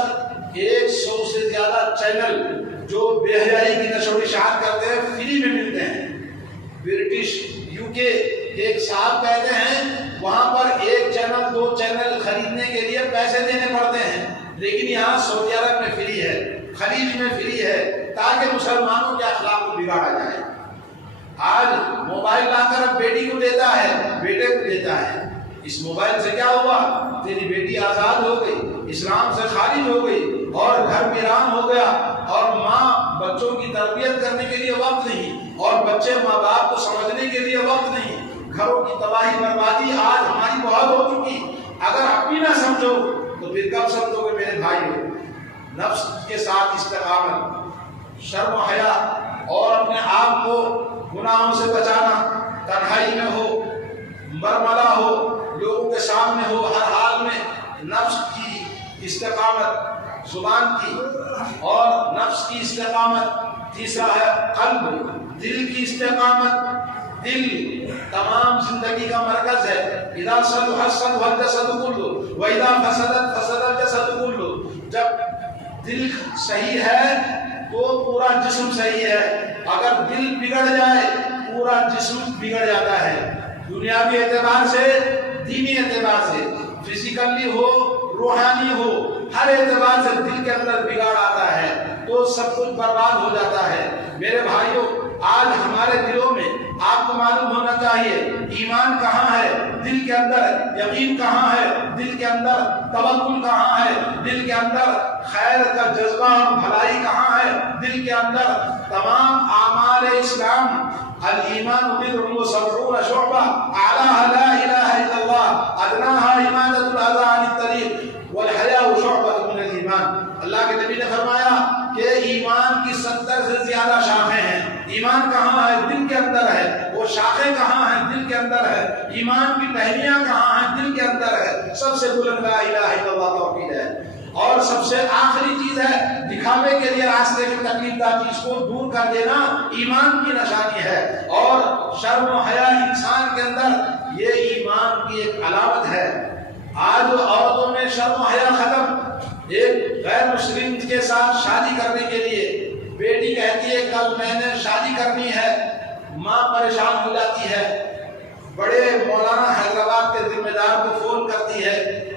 100 سے زیادہ چینل جو بے حیائی کی نشر و اشاعت کرتے ہیں فری میں ملتے ہیں۔ برٹش UK ایک صاحب کہتے ہیں وہاں پر 1 چینل 2 چینل خریدنے کے لیے پیسے دینے پڑتے ہیں، لیکن یہاں سعودی عرب میں فری ہے، خلیج میں فری ہے، تاکہ مسلمانوں کے اخلاق کو بگاڑا جائے۔ آج موبائل لا کر بیٹی کو دیتا ہے، بیٹے کو دیتا ہے، اس موبائل سے کیا ہوا؟ تیری بیٹی آزاد ہو گئی، اسلام سے خارج ہو گئی اور گھر ویران ہو گیا، اور ماں بچوں کی تربیت کرنے کے لیے وقت نہیں، اور بچے ماں باپ کو سمجھنے کے لیے وقت نہیں، گھروں کی تباہی بربادی آج ہماری بہت ہو چکی۔ اگر اپنی نہ سمجھو تو پھر کب سمجھو گے میرے بھائیو؟ نفس کے ساتھ استقامت، شرم و حیا اور اپنے آپ کو گناہوں سے بچانا، تنہائی میں ہو، برملا ہو، لوگوں کے سامنے ہو، ہر حال میں نفس کی استقامت، زبان کی اور نفس کی استقامت۔ تیسرا ہے قلب، دل کی استقامت۔ دل تمام زندگی کا مرکز ہے۔ اذا صلح صلح الجسد كله واذا فسدت فسد الجسد كله۔ جب دل صحیح ہے تو پورا جسم صحیح ہے، اگر دل بگڑ جائے پورا جسم بگڑ جاتا ہے، دنیاوی اعتبار سے، دینی اعتبار سے، فزیکلی ہو، روحانی ہو، ہر اعتبار سے دل کے اندر بگاڑ آتا ہے تو سب کچھ برباد ہو جاتا ہے۔ میرے بھائیوں، آج ہمارے دلوں میں آپ کو معلوم ہونا چاہیے ایمان کہاں ہے، دل کے اندر یقین کہاں ہے، دل کے اندر توکل کہاں ہے، دل کے اندر خیر کا جذبہ اور بھلائی کہاں ہے، دل کے اندر تمام اعمال اسلام۔ الایمان بضع وسبعون شعبہ، اعلیٰ لا الہ الا اللہ، ادناہا اماطۃ الاذی عن الطریق والحیاء شعبۃ من الایمان۔ اللہ کے نبی نے فرمایا کہ ایمان کی 70 سے زیادہ شاخیں ہیں۔ ایمان کہاں ہے؟ دل کے اندر ہے۔ وہ شاخیں کہاں ہیں؟ دل کے اندر ہے۔ ایمان کی ٹہنیاں کہاں ہیں؟ دل کے اندر ہے۔ سب سے بلند لا الہ الا اللہ توحید ہے، اور سب سے آخری چیز ہے دکھاوے کے لیے راستے کی تکلیف دہ چیز کو دور کر دینا ایمان کی نشانی ہے، اور شرم و حیا انسان کے اندر یہ ایمان کی ایک علامت ہے۔ آج عورتوں میں شرم و حیا ختم۔ ایک غیر مسلم کے ساتھ شادی کرنے کے لیے بیٹی کہتی ہے کل میں نے شادی کرنی ہے، ماں پریشان ہو جاتی ہے، بڑے مولانا حیدرآباد کے ذمہ دار کو فون کرتی ہے،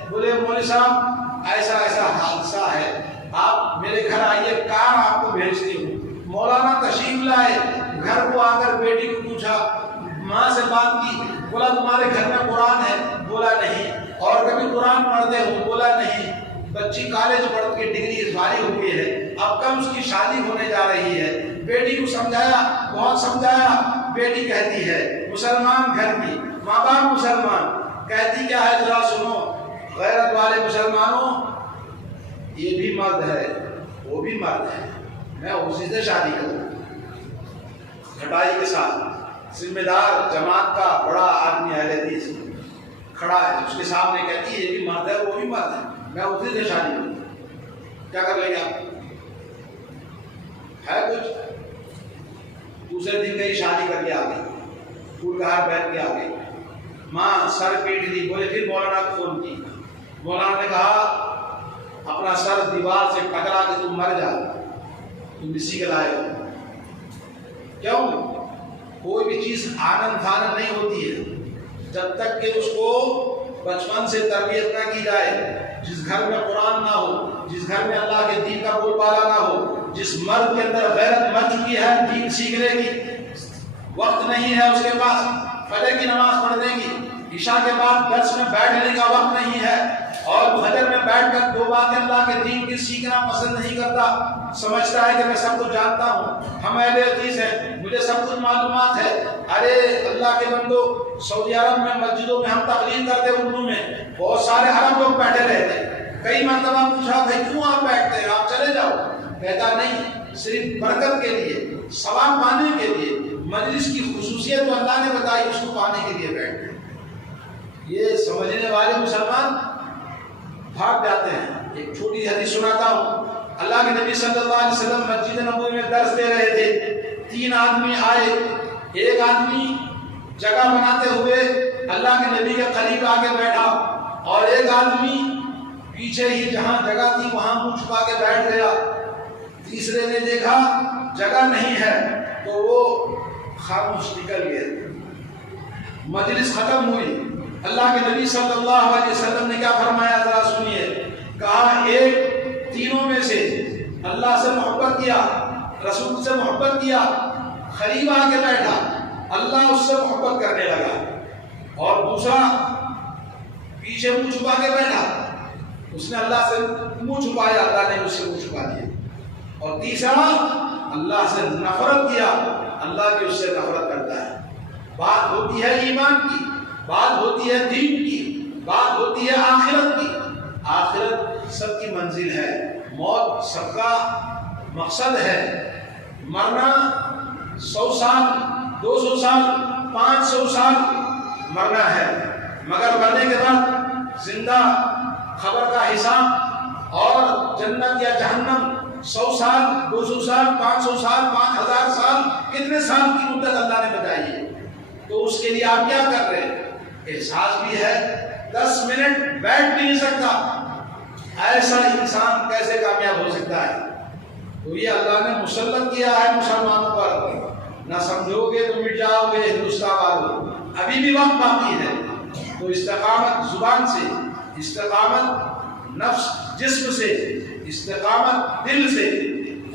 بولے مولوی صاحب ایسا ایسا حادثہ ہے، آپ میرے گھر آئیے، کار آپ کو بھیجتی ہوں۔ مولانا تشریف لائے، گھر کو آ کر بیٹی کو پوچھا، ماں سے بات کی، بولا تمہارے گھر میں قرآن ہے؟ بولا نہیں۔ اور کبھی قرآن پڑھتے ہو؟ بولا نہیں۔ بچی کالج پڑھ کے ڈگری اظہاری ہو گئی ہے، اب کل اس کی شادی ہونے جا رہی ہے۔ بیٹی کو سمجھایا، بہت سمجھایا، بیٹی کہتی ہے مسلمان گھر کی، ماں باپ مسلمان، کہتی کیا ہے ذرا سنو، غیرت والے مسلمانوں، یہ بھی مرد ہے وہ بھی مرد ہے، میں اسی سے شادی کروں۔ کھٹائی کے ساتھ ذمہ دار جماعت کا بڑا آدمی اہل حدیث کھڑا ہے، اس کے سامنے کہتی ہے یہ بھی مرد ہے وہ بھی مرد ہے، میں اسی سے شادی کروں۔ کیا کر لیں گے آپ؟ ہے کچھ؟ دوسرے دن کہیں شادی کر کے آ گئی، پھول کا ہار پہن کے آ گئی، ماں سر پیٹ دی، بولے پھر مولانا کو فون کی، مولانا نے کہا اپنا سر دیوار سے ٹکرا کے تم مر جا، تم اسی کے لائے ہو۔ کیوں؟ کوئی بھی چیز آنند فانند نہیں ہوتی ہے جب تک کہ اس کو بچپن سے تربیت نہ کی جائے۔ جس گھر میں قرآن نہ ہو، جس گھر میں اللہ کے دین کا بول بالا نہ ہو، جس مرد کے اندر غیرت مر چکی ہے دین سیکھنے کی، وقت نہیں ہے اس کے پاس فجر کی نماز پڑھنے کی، عشاء کے بعد درس میں بیٹھنے کا وقت نہیں ہے، اور فجر میں بیٹھ کر دو باتیں اللہ کے دین کی سیکھنا پسند نہیں کرتا، سمجھتا ہے کہ میں سب کچھ جانتا ہوں، ہم اہل حدیث ہیں، مجھے سب کچھ معلومات ہے۔ ارے اللہ کے بندو، سعودی عرب میں مسجدوں میں ہم تقریر کرتے اردو میں، بہت سارے عرب لوگ بیٹھے رہتے ہیں، کئی مرتبہ پوچھا بھائی کیوں آپ بیٹھتے ہیں، آپ چلے جاؤ، کہتا نہیں، صرف برکت کے لیے، ثواب پانے کے لیے، مجلس کی خصوصیت تو اللہ نے بتائی اس کو پانے کے لیے بیٹھتے ہیں۔ یہ سمجھنے والے مسلمان بھاگ جاتے ہیں۔ ایک چھوٹی حدیث سناتا ہوں، اللہ کے نبی صلی اللہ علیہ وسلم مسجد نبوی میں درس دے رہے تھے، 3 آدمی آئے، ایک آدمی جگہ بناتے ہوئے اللہ کے نبی کے قریب آ کے بیٹھا اور ایک آدمی پیچھے ہی جہاں جگہ تھی وہاں منہ چھپا کے بیٹھ گیا. تیسرے نے دیکھا جگہ نہیں ہے تو وہ خاموش نکل گئے. مجلس ختم ہوئی. اللہ کے نبی صلی اللہ علیہ وسلم نے کیا فرمایا ذرا سنیے. کہا ایک تینوں میں سے اللہ سے محبت کیا, رسول سے محبت کیا, قریب آ کے بیٹھا, اللہ اس سے محبت کرنے لگا. اور دوسرا پیچھے منہ چھپا کے بیٹھا, اس نے اللہ سے منہ چھپایا, اللہ نے اس سے منہ چھپا دیا. اور تیسرا اللہ سے نفرت کیا, اللہ کی اس سے نفرت کرتا ہے. بات ہوتی ہے ایمان کی, بات ہوتی ہے دین کی, بات ہوتی ہے آخرت کی. آخرت سب کی منزل ہے, موت سب کا مقصد ہے. مرنا 100 سال 200 سال 500 سال مرنا ہے, مگر مرنے کے بعد زندہ خبر کا حساب اور جنت یا جہنم 100 سال 200 سال 500 سال 5000 سال کتنے سال کی مدت اللہ نے بتائی ہے. تو اس کے لیے آپ کیا کر رہے ہیں؟ احساس بھی ہے, 10 منٹ بیٹھ بھی نہیں سکتا. ایسا انسان کیسے کامیاب ہو سکتا ہے؟ تو یہ اللہ نے مسلط کیا ہے مسلمانوں پر. نہ سمجھو گے تو مٹ جاؤ گے ہندوستان والوں. ابھی بھی وقت باقی ہے. تو استقامت زبان سے, استقامت نفس جسم سے, استقامت دل سے,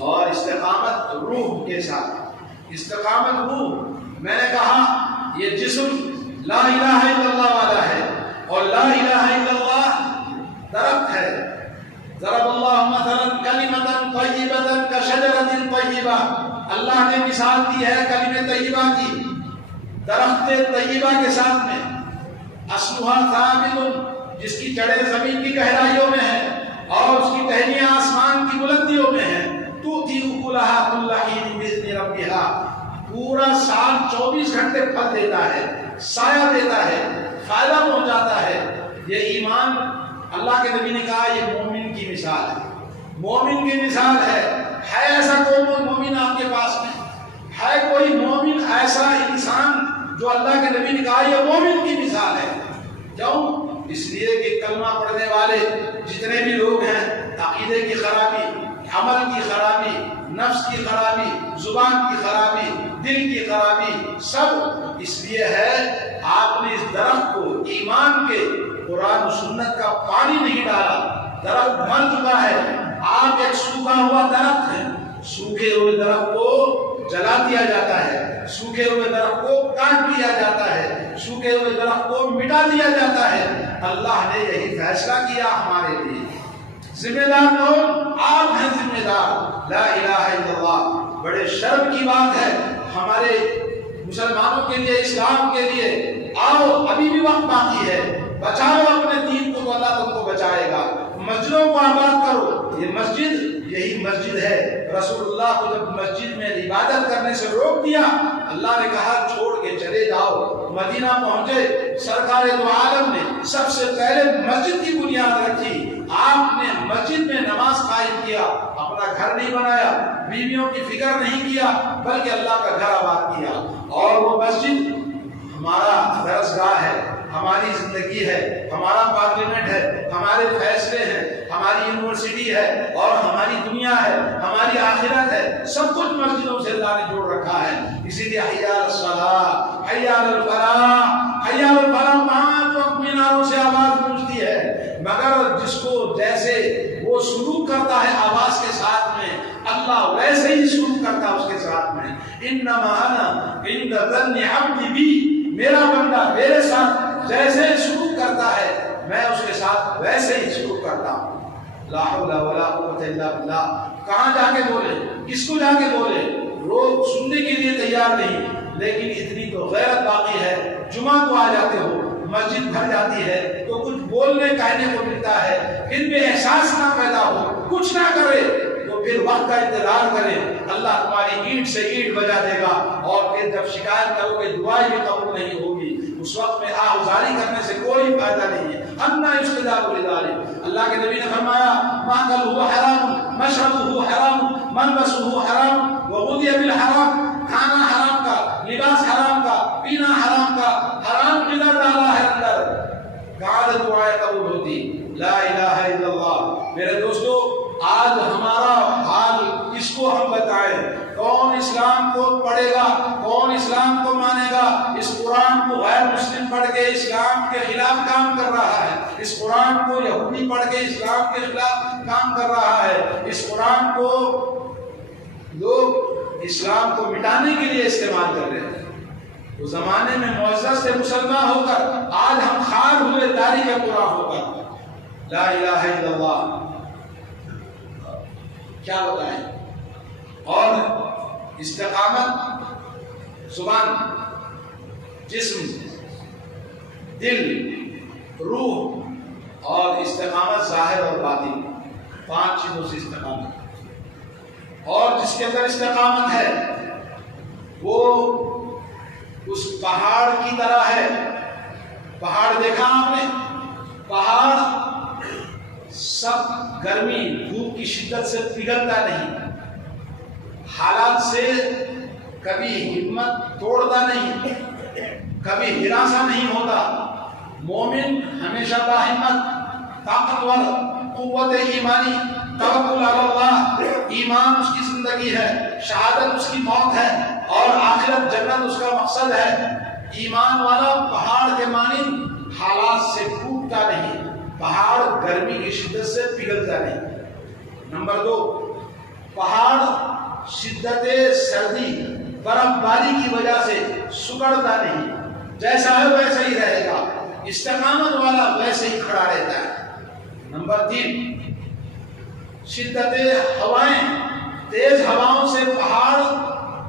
اور استقامت روح کے ساتھ. استقامت روح, میں نے کہا یہ جسم لا الہ الا اللہ والا ہے, اور لا الہ الا اللہ درخت ہے. ضرب اللہ مثلا کلمۃ طیبۃ کشجرۃ طیبہ. اللہ نے مثال دی ہے کلمہ طیبہ کی درخت طیبہ کے ساتھ میں. اصلها ثابت, جس کی جڑیں زمین کی گہرائیوں میں ہیں اور اس کی ٹہنیاں آسمان کی بلندیوں میں ہیں. تؤتی اکلها کل حین باذن ربها, پورا سال 24 گھنٹے پھل دیتا ہے, سایہ دیتا ہے, فائدہ پہنچاتا ہے. یہ ایمان اللہ کے نبی نے کہا یہ مومن کی مثال ہے. مومن کی مثال ہے. ہے ایسا کوئی مومن آپ کے پاس میں؟ ہے کوئی مومن ایسا انسان جو اللہ کے نبی نے کہا یہ مومن کی مثال ہے؟ کیوں؟ اس لیے کہ کلمہ پڑھنے والے جتنے بھی لوگ ہیں, عقیدے کی خرابی, عمل کی خرابی, نفس کی خرابی, زبان کی خرابی, دل کی خرابی, سب اس لیے ہے آپ نے اس درخت کو ایمان کے قرآن و سنت کا پانی نہیں ڈالا. درخت مر چکا ہے. آپ ایک سوکھا ہوا درخت ہے, سوکھے ہوئے درخت کو جلا دیا جاتا ہے, سوکھے ہوئے درخت کو کاٹ دیا جاتا ہے, سوکھے ہوئے درخت کو مٹا دیا جاتا ہے. اللہ نے یہی فیصلہ کیا ہمارے لیے. ذمہ دار کون؟ آپ ہیں ذمہ دار. لا الہ الا اللہ. بڑے شرم کی بات ہے ہمارے مسلمانوں کے لیے, اسلام کے لیے. آؤ ابھی بھی وقت باقی ہے, بچاؤ اپنے دین کو تو اللہ تم کو بچائے گا. مسجدوں کو آباد کرو. یہ مسجد یہی مسجد ہے. رسول اللہ کو جب مسجد میں عبادت کرنے سے روک دیا, اللہ نے کہا چھوڑ کے چلے جاؤ. مدینہ پہنچے, سرکار دو عالم نے سب سے پہلے مسجد کی بنیاد رکھی. آپ نے مسجد میں نماز قائم کیا, اپنا گھر نہیں بنایا, بیویوں کی فکر نہیں کیا, بلکہ اللہ کا گھر آباد کیا. اور وہ مسجد ہمارا درسگاہ ہے, ہماری زندگی ہے, ہمارا پارلیمنٹ ہے, ہمارے فیصلے ہیں, ہماری یونیورسٹی ہے, اور ہماری دنیا ہے, ہماری آخرت ہے. سب کچھ مسجدوں سے اللہ نے جوڑ رکھا ہے. اسی لیے حی علی الصلاۃ, حی علی الفلاح, حی علی الفلاح 5 وقت میناروں سے آواز گونجتی ہے. مگر جس کو جیسے وہ سلوک کرتا ہے آواز کے ساتھ میں, اللہ ویسے ہی سلوک کرتا ہے اس کے ساتھ میں. انما انا عند ظن عبدی بی, میرا بندہ میرے ساتھ جیسے سلوک کرتا ہے میں اس کے ساتھ ویسے ہی سلوک کرتا ہوں. لا حول ولا قوت الا باللہ. کہاں جا کے بولے, کس کو جا کے بولے؟ لوگ سننے کے لیے تیار نہیں, لیکن اتنی تو غیرت باقی ہے. جمعہ کو آ جاتے ہو, مسجد بھر جاتی ہے تو کچھ بولنے کہنے کو ملتا ہے, پھر بھی احساس نہ پیدا ہو, کچھ نہ کرے تو پھر وقت کا انتظار کرے. اللہ تمہاری اینٹ سے اینٹ بجا دے گا, اور پھر جب شکایت کرو گے دعائیں بھی قبول نہیں ہوگی. اس وقت میں آہذاری کرنے سے کوئی فائدہ نہیں ہے. انا یستجاب لذلک. اللہ کے نبی نے فرمایا ماکلہ حرام, مشربہ حرام, ملبسہ حرام, وغذی بالحرام. کھانا حرام کا, لباس حرام کا, پینا حرام کا, حرام غذا ڈالا کہاں سے دعائیں قبول ہوتی؟ لا الہ الا اللہ۔ میرے دوستو آج ہمارا حال کس کو ہم بتائیں؟ کون اسلام کو پڑھے گا؟ کون اسلام کو مانے گا؟ اس قرآن کو غیر مسلم پڑھ کے اسلام کے خلاف کام کر رہا ہے، اس قرآن کو یہودی پڑھ کے اسلام کے خلاف کام کر رہا ہے، اس قرآن کو لوگ اسلام کو مٹانے کے لیے استعمال کر رہے ہیں۔ اس زمانے میں معزز سے مسلمان ہو کر آج ہم خار ہوئے تاریخ قرآن ہو کر لا الہ الا اللہ کیا بتائیں؟ اور استقامت زبان، جسم، دل، روح اور استقامت ظاہر اور باطن، 5 چیزوں سے استقامت۔ اور جس کے اندر استقامت ہے وہ اس پہاڑ کی طرح ہے۔ پہاڑ دیکھا آپ نے؟ پہاڑ سب گرمی دھوپ کی شدت سے پگھلتا نہیں، حالات سے کبھی ہمت توڑتا نہیں، کبھی ہراساں نہیں ہوتا۔ مومن ہمیشہ باہمت، طاقتور، قوت ایمانی، توکل علی اللہ، ایمان اس کی زندگی ہے، شہادت اس کی موت ہے اور آخرت جنت اس کا مقصد ہے۔ ایمان والا پہاڑ کے مانند حالات سے ٹوٹتا نہیں، پہاڑ گرمی کی شدت سے پگھلتا نہیں۔ نمبر 2، پہاڑ شدت سردی، برف باری کی وجہ سے سکڑتا نہیں، جیسا ہے ویسا ہی رہے گا۔ استقامت والا ویسے ہی کھڑا رہتا ہے۔ نمبر 3، شدت ہوائیں، تیز ہواؤں سے پہاڑ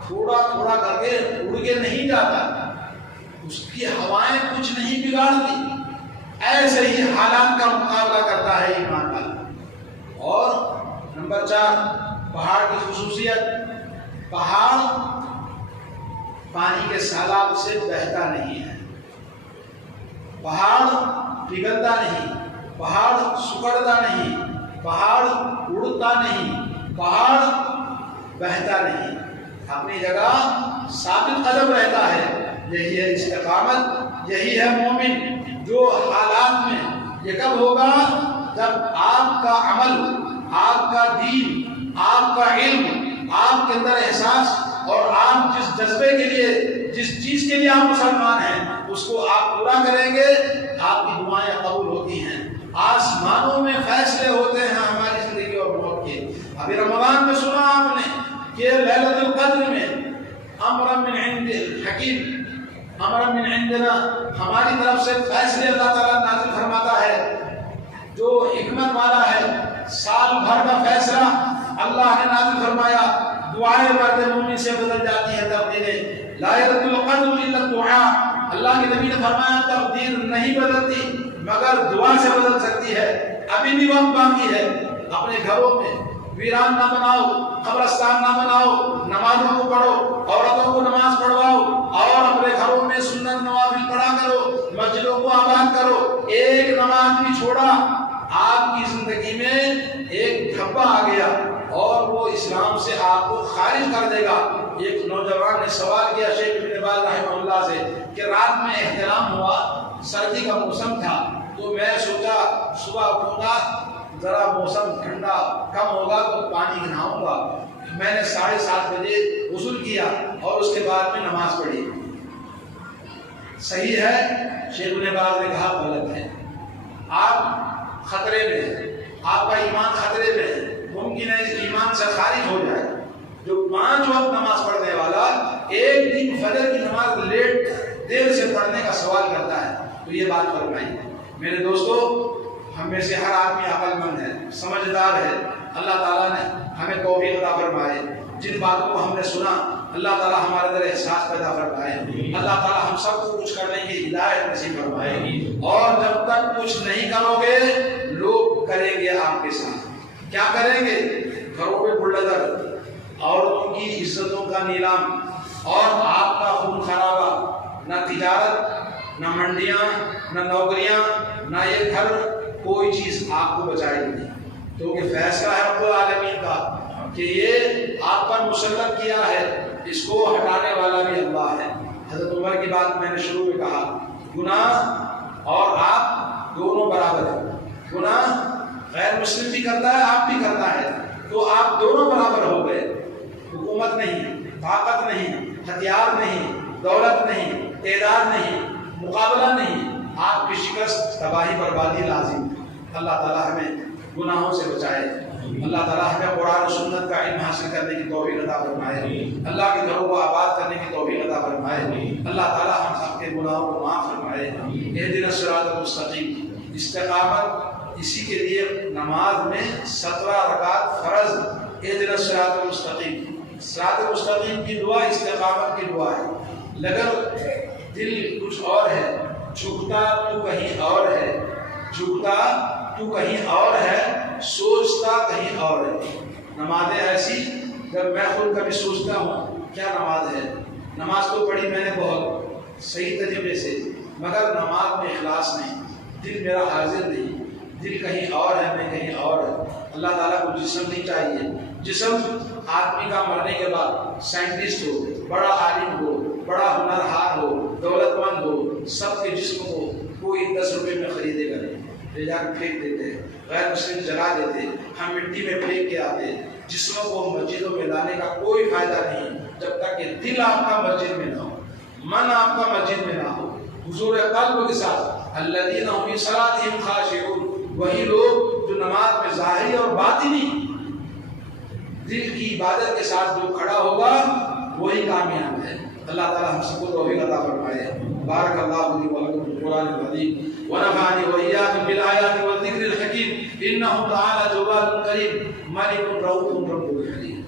تھوڑا تھوڑا کر کے اڑ کے نہیں جاتا، اس کی ہوائیں کچھ نہیں بگاڑتی، ایسے ہی حالات کا مقابلہ کرتا ہے ایمان والا۔ اور نمبر 4، پہاڑ کی خصوصیت، پہاڑ پانی کے سیلاب سے بہتا نہیں ہے، پہاڑ پگھلتا نہیں، پہاڑ سکڑتا نہیں، پہاڑ اڑتا نہیں، پہاڑ بہتا نہیں، اپنی جگہ ثابت قدم رہتا ہے۔ یہی ہے استقامت، یہی ہے مومن۔ جو حالات میں یہ کب ہوگا؟ جب آپ کا عمل، آپ کا دین، آپ کا علم، آپ کے اندر احساس اور آپ جس جذبے کے لیے، جس چیز کے لیے آپ مسلمان ہیں اس کو آپ پورا کریں گے، آپ کی دعائیں قبول ہوتی ہیں، آسمانوں میں فیصلے ہوتے ہیں ہماری زندگی اور موت کے۔ ابھی رمضان میں سنا آپ نے کہ لیلۃ القدر میں امر من عند الحکیم، امر من عندنا، ہماری طرف سے فیصلے اللہ تعالیٰ نازل فرماتا ہے جو حکمت والا ہے۔ سال بھر کا فیصلہ اللہ نے نازل فرمایا، دعائیں مرد مومن سے بدل جاتی ہیں تقدیریں۔ لا يرد القدر الا الدعاء، اللہ کے نبی نے فرمایا تقدیر نہیں بدلتی مگر دعا سے بدل سکتی ہے۔ ابھی بھی وقت باقی ہے، اپنے گھروں میں ویران نہ بناؤ، قبرستان نہ بناؤ، نمازوں کو پڑھو، عورتوں کو نماز پڑھواؤ اور اپنے گھروں میں سنت نوافل پڑھا کرو، مسجدوں کو آباد کرو۔ ایک نماز بھی چھوڑا، آپ کی زندگی میں ایک دھبا آ گیا اور وہ اسلام سے آپ کو خارج کر دے گا۔ ایک نوجوان نے سوال کیا شیخ ابن باز رحمہ اللہ سے کہ رات میں احتلام ہوا، سردی کا موسم تھا، تو میں سوچا صبح اٹھوں گا، ذرا موسم ٹھنڈا کم ہوگا تو پانی نہاؤں گا۔ میں نے 7:30 بجے غسل کیا اور اس کے بعد میں نماز پڑھی۔ صحیح ہے؟ شیخ ابن باز نے کہا غلط ہے، آپ خطرے میں ہیں، آپ کا ایمان خطرے میں ہے، ممکن ہے ایمان سے خارج ہو جائے۔ جو 5 وقت نماز پڑھنے والا ایک دن فجر کی نماز لیٹ دیر سے پڑھنے کا سوال کرتا ہے تو یہ بات فرمائی۔ میرے دوستو، ہم میں سے ہر آدمی عقل مند ہے، سمجھدار ہے۔ اللہ تعالیٰ نے ہمیں توفیق عطا فرمائے، جن باتوں کو ہم نے سنا اللہ تعالیٰ ہمارے اندر احساس پیدا فرمائے، اللہ تعالیٰ ہم سب کو کچھ کرنے کی ہدایت نصیب فرمائے۔ اور جب تک کچھ نہیں کرو گے لوگ کریں گے آپ کے ساتھ۔ کیا کریں گے؟ گھروں پہ بلڈوزر، عورتوں کی عزتوں کا نیلام اور آپ کا خون خرابہ، نہ تجارت، نہ منڈیاں، نہ نوکریاں، نہ یہ گھر، کوئی چیز آپ کو بچائے گی، کیونکہ فیصلہ ہے رب العالمین کا کہ یہ آپ پر مسلط کیا ہے، اس کو ہٹانے والا بھی اللہ ہے۔ حضرت عمر کی بات میں نے شروع میں کہا، گناہ اور آپ دونوں برابر ہے. گناہ غیر مسلم بھی کرتا ہے، آپ بھی کرتا ہے، تو آپ دونوں برابر ہو گئے. حکومت نہیں، طاقت نہیں، ہتھیار نہیں، دولت نہیں، تعداد نہیں، مقابلہ نہیں، آپ کی شکست تباہی بربادی لازم. اللہ تعالیٰ ہمیں گناہوں سے بچائے. اللہ تعالیٰ ہمیں قرآن و سنت کا علم حاصل کرنے کی توفیق عطا فرمائے. اللہ کے گھروں کو آباد کرنے کی توفیق عطا فرمائے. اللہ تعالیٰ ہم سب کے گناہوں کو معاف فرمائے. اہدنا الصراط المستقیم. استقامت اسی کے لیے نماز میں 17 رکعت فرض. اہدنا الصراط المستقیم. صراط المستقیم کی دعا استقامت کی دعا ہے. اگر دل کچھ اور ہے، جھکتا تو کہیں اور ہے، جھکتا تو کہیں اور ہے، سوچتا کہیں اور ہے. نمازیں ایسی جب میں خود کبھی سوچتا ہوں کیا نماز ہے. نماز تو پڑھی میں نے بہت صحیح طریقے سے، مگر نماز میں اخلاص نہیں، دل میرا حاضر نہیں، دل کہیں اور ہے، میں کہیں اور ہے. اللہ تعالیٰ کو جسم نہیں چاہیے. جسم آدمی کا مرنے کے بعد سائنٹسٹ ہو، بڑا عالم ہو، بڑا ہنرہار ہو، دولت مند ہو، سب کے جسم کو کوئی 10 روپے میں خریدے گا نہیں، لے جا کے پھینک دیتے ہیں. غیر مسلم جلا دیتے، ہم مٹی میں پھینک کے آتے. جسموں کو مسجدوں میں لانے کا کوئی فائدہ نہیں جب تک کہ دل آپ کا مسجد میں نہ ہو، من آپ کا مسجد میں نہ ہو. حضور قلب کے ساتھ الذین هم فی صلاتہم خاشعون، وہی لوگ جو نماز میں ظاہری اور باطنی دل کی عبادت کے ساتھ جو کھڑا ہوگا وہی کامیاب ہے. اللہ تعالیٰ ہم سب کو توفیق عطا فرمائے. بارک اللہ لی و لکم فی القرآن العظیم ونفعنی وإیاکم بالآیات والذکر الحکیم. انہ تعالی جواد کریم ملک رؤوف رب الحلیم.